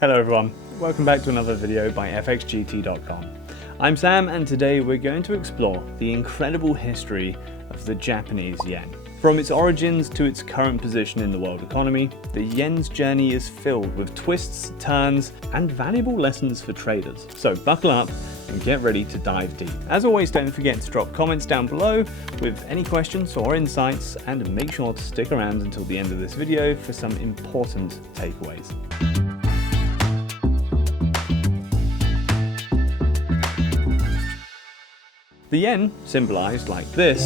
Hello everyone, welcome back to another video by FXGT.com. I'm Sam and today we're going to explore the incredible history of the Japanese yen. From its origins to its current position in the world economy, the yen's journey is filled with twists, turns, and valuable lessons for traders. So buckle up and get ready to dive deep. As always, don't forget to drop comments down below with any questions or insights, and make sure to stick around until the end of this video for some important takeaways. The yen, symbolized like this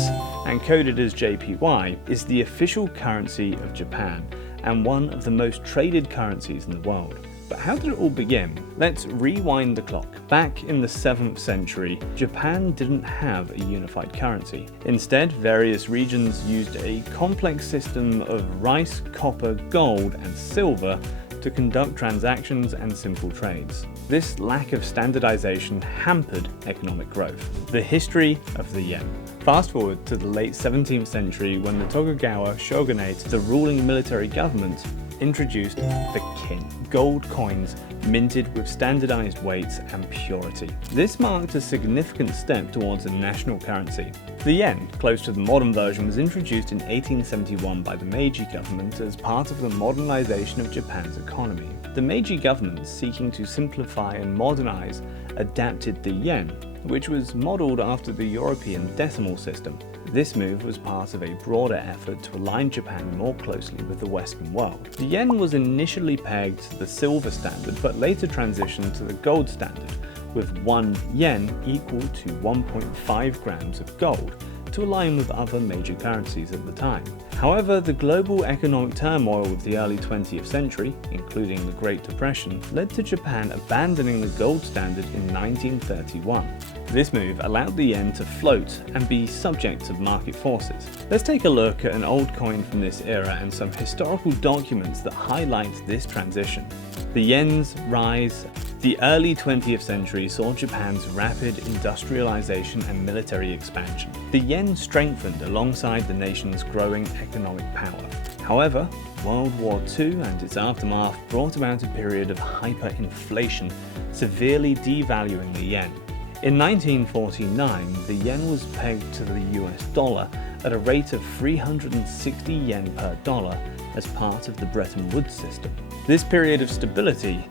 and coded as JPY, is the official currency of Japan and one of the most traded currencies in the world. But how did it all begin? Let's rewind the clock. Back in the 7th century, Japan didn't have a unified currency. Instead, various regions used a complex system of rice, copper, gold, and silver to conduct transactions and simple trades. This lack of standardization hampered economic growth. The history of the yen. Fast forward to the late 17th century when the Tokugawa shogunate, the ruling military government, introduced the kin, gold coins minted with standardized weights and purity. This marked a significant step towards a national currency. The yen, close to the modern version, was introduced in 1871 by the Meiji government as part of the modernization of Japan's economy. The Meiji government, seeking to simplify and modernize, adapted the yen, which was modeled after the European decimal system. This move was part of a broader effort to align Japan more closely with the Western world. The yen was initially pegged to the silver standard, but later transitioned to the gold standard, with 1 yen equal to 1.5 grams of gold, to align with other major currencies at the time. However, the global economic turmoil of the early 20th century, including the Great Depression, led to Japan abandoning the gold standard in 1931. This move allowed the yen to float and be subject to market forces. Let's take a look at an old coin from this era and some historical documents that highlight this transition. The yen's rise. The early 20th century saw Japan's rapid industrialization and military expansion. The yen strengthened alongside the nation's growing economic power. However, World War II and its aftermath brought about a period of hyperinflation, severely devaluing the yen. In 1949, the yen was pegged to the US dollar at a rate of 360 yen per dollar as part of the Bretton Woods system. This period of stability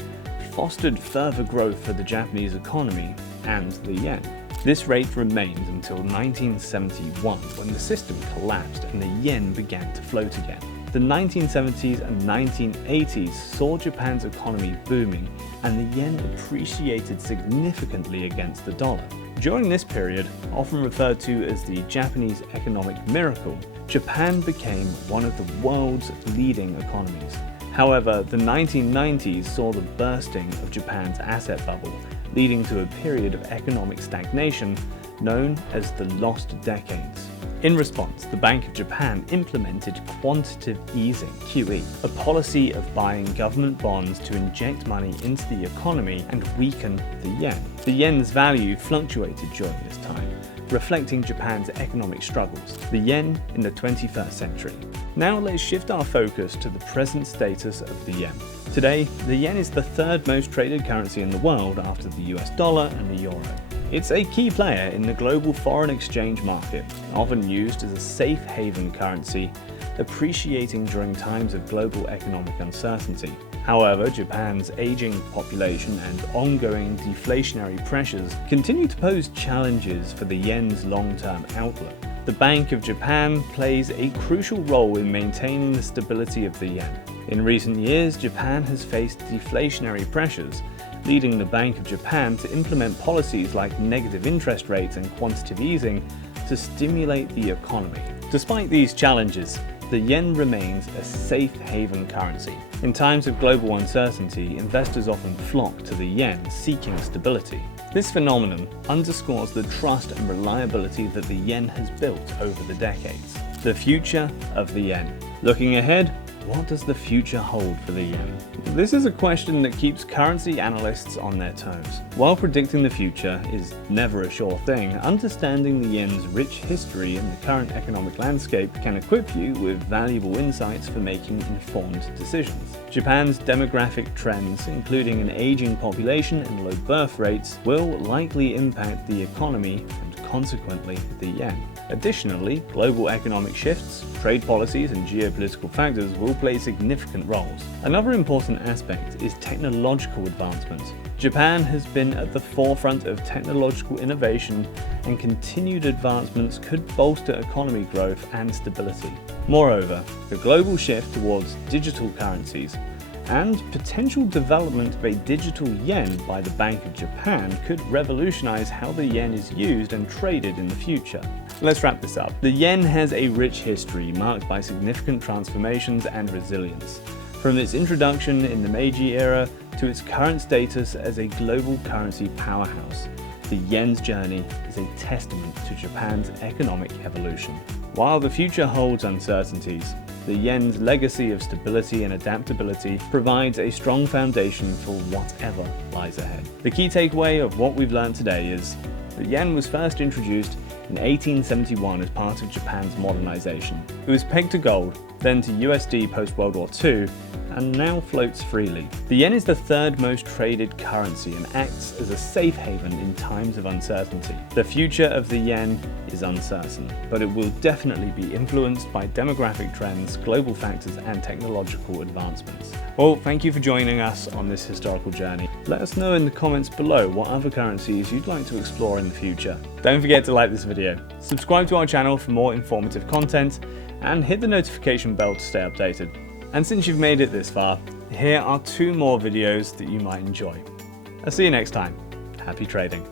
fostered further growth for the Japanese economy and the yen. This rate remained until 1971, when the system collapsed and the yen began to float again. The 1970s and 1980s saw Japan's economy booming, and the yen appreciated significantly against the dollar. During this period, often referred to as the Japanese economic miracle, Japan became one of the world's leading economies. However, the 1990s saw the bursting of Japan's asset bubble, leading to a period of economic stagnation known as the lost decades. In response, the Bank of Japan implemented quantitative easing, QE, a policy of buying government bonds to inject money into the economy and weaken the yen. The yen's value fluctuated during this time, reflecting Japan's economic struggles. The yen in the 21st century. Now let's shift our focus to the present status of the yen. Today, the yen is the third most traded currency in the world after the US dollar and the euro. It's a key player in the global foreign exchange market, often used as a safe haven currency, appreciating during times of global economic uncertainty. However, Japan's aging population and ongoing deflationary pressures continue to pose challenges for the yen's long-term outlook. The Bank of Japan plays a crucial role in maintaining the stability of the yen. In recent years, Japan has faced deflationary pressures, leading the Bank of Japan to implement policies like negative interest rates and quantitative easing to stimulate the economy. Despite these challenges, the yen remains a safe haven currency. In times of global uncertainty, investors often flock to the yen seeking stability. This phenomenon underscores the trust and reliability that the yen has built over the decades. The future of the yen. Looking ahead, what does the future hold for the yen? This is a question that keeps currency analysts on their toes. While predicting the future is never a sure thing, understanding the yen's rich history and the current economic landscape can equip you with valuable insights for making informed decisions. Japan's demographic trends, including an aging population and low birth rates, will likely impact the economy and consequently the yen. Additionally, global economic shifts, trade policies, and geopolitical factors will play significant roles. Another important aspect is technological advancement. Japan has been at the forefront of technological innovation, and continued advancements could bolster economy growth and stability. Moreover, the global shift towards digital currencies and potential development of a digital yen by the Bank of Japan could revolutionize how the yen is used and traded in the future. Let's wrap this up. The yen has a rich history marked by significant transformations and resilience. From its introduction in the Meiji era to its current status as a global currency powerhouse, the yen's journey is a testament to Japan's economic evolution. While the future holds uncertainties, the yen's legacy of stability and adaptability provides a strong foundation for whatever lies ahead. The key takeaway of what we've learned today is the yen was first introduced in 1871 as part of Japan's modernization. It was pegged to gold, then to USD post-World War II, and now floats freely. The yen is the third most traded currency and acts as a safe haven in times of uncertainty. The future of the yen is uncertain, but it will definitely be influenced by demographic trends, global factors, and technological advancements. Well, thank you for joining us on this historical journey. Let us know in the comments below what other currencies you'd like to explore in the future. Don't forget to like this video, subscribe to our channel for more informative content, and hit the notification bell to stay updated. And since you've made it this far, here are 2 more videos that you might enjoy. I'll see you next time. Happy trading.